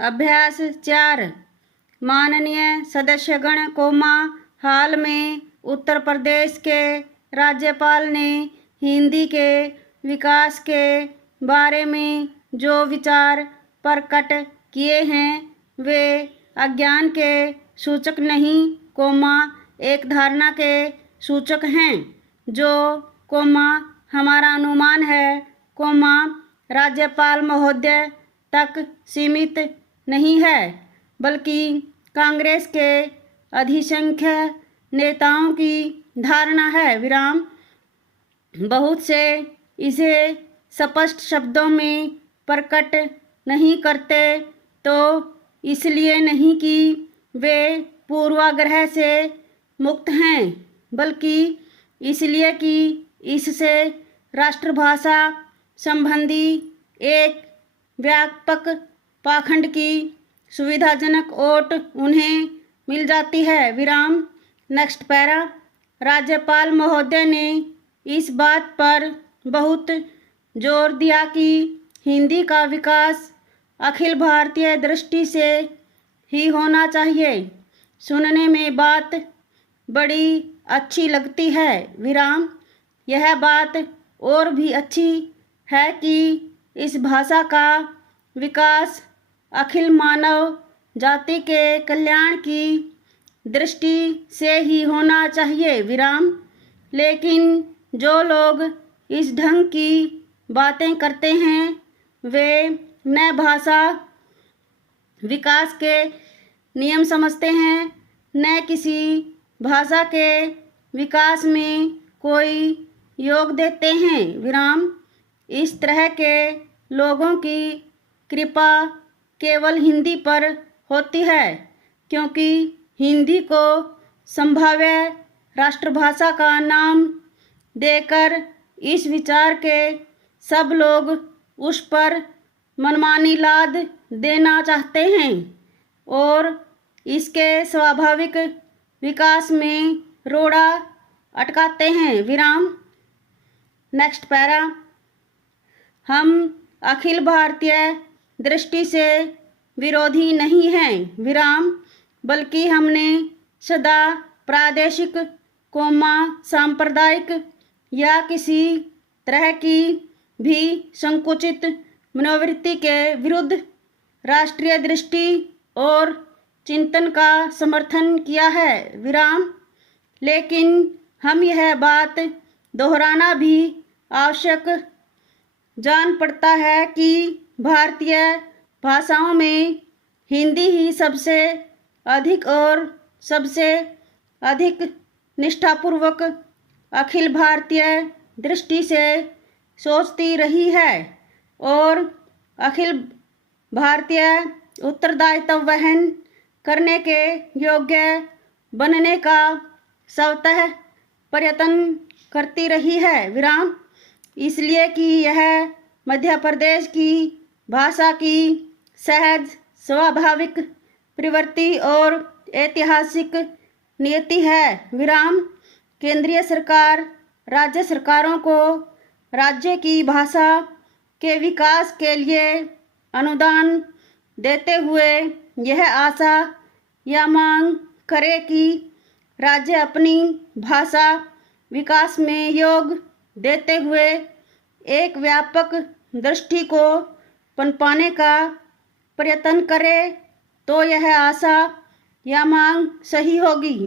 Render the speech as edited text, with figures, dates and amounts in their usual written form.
अभ्यास 4। माननीय सदस्यगण कोमा, हाल में उत्तर प्रदेश के राज्यपाल ने हिंदी के विकास के बारे में जो विचार प्रकट किए हैं वे अज्ञान के सूचक नहीं, एक धारणा के सूचक हैं जो हमारा अनुमान है, राज्यपाल महोदय तक सीमित नहीं है, बल्कि कांग्रेस के अधिसंख्यक नेताओं की धारणा है। बहुत से इसे स्पष्ट शब्दों में प्रकट नहीं करते, तो इसलिए नहीं कि वे पूर्वाग्रह से मुक्त हैं, बल्कि इसलिए कि इससे राष्ट्रभाषा संबंधी एक व्यापक पाखंड की सुविधाजनक ओट उन्हें मिल जाती है। Next para. राज्यपाल महोदय ने इस बात पर बहुत जोर दिया कि हिंदी का विकास अखिल भारतीय दृष्टि से ही होना चाहिए। सुनने में बात बड़ी अच्छी लगती है, यह बात और भी अच्छी है कि इस भाषा का विकास अखिल मानव जाति के कल्याण की दृष्टि से ही होना चाहिए। लेकिन जो लोग इस ढंग की बातें करते हैं वे न भाषा विकास के नियम समझते हैं, न किसी भाषा के विकास में कोई योग देते हैं। इस तरह के लोगों की कृपा केवल हिंदी पर होती है, क्योंकि हिंदी को संभाव्य राष्ट्रभाषा का नाम देकर इस विचार के सब लोग उस पर मनमानी लाद देना चाहते हैं और इसके स्वाभाविक विकास में रोड़ा अटकाते हैं। Next para. हम अखिल भारतीय दृष्टि से विरोधी नहीं हैं, बल्कि हमने सदा प्रादेशिक, सांप्रदायिक या किसी तरह की भी संकुचित मनोवृत्ति के विरुद्ध राष्ट्रीय दृष्टि और चिंतन का समर्थन किया है। लेकिन हम यह बात दोहराना भी आवश्यक जान पड़ता है कि भारतीय भाषाओं में हिंदी ही सबसे अधिक और सबसे अधिक निष्ठापूर्वक अखिल भारतीय दृष्टि से सोचती रही है और अखिल भारतीय उत्तरदायित्व वहन करने के योग्य बनने का स्वतः प्रयत्न करती रही है। इसलिए कि यह मध्य प्रदेश की भाषा की सहज स्वाभाविक प्रवृत्ति और ऐतिहासिक नियति है। केंद्रीय सरकार राज्य सरकारों को राज्य की भाषा के विकास के लिए अनुदान देते हुए यह आशा या मांग करे कि राज्य अपनी भाषा विकास में योग देते हुए एक व्यापक दृष्टि को पनपाने का प्रयत्न करे, तो यह आशा या मांग सही होगी।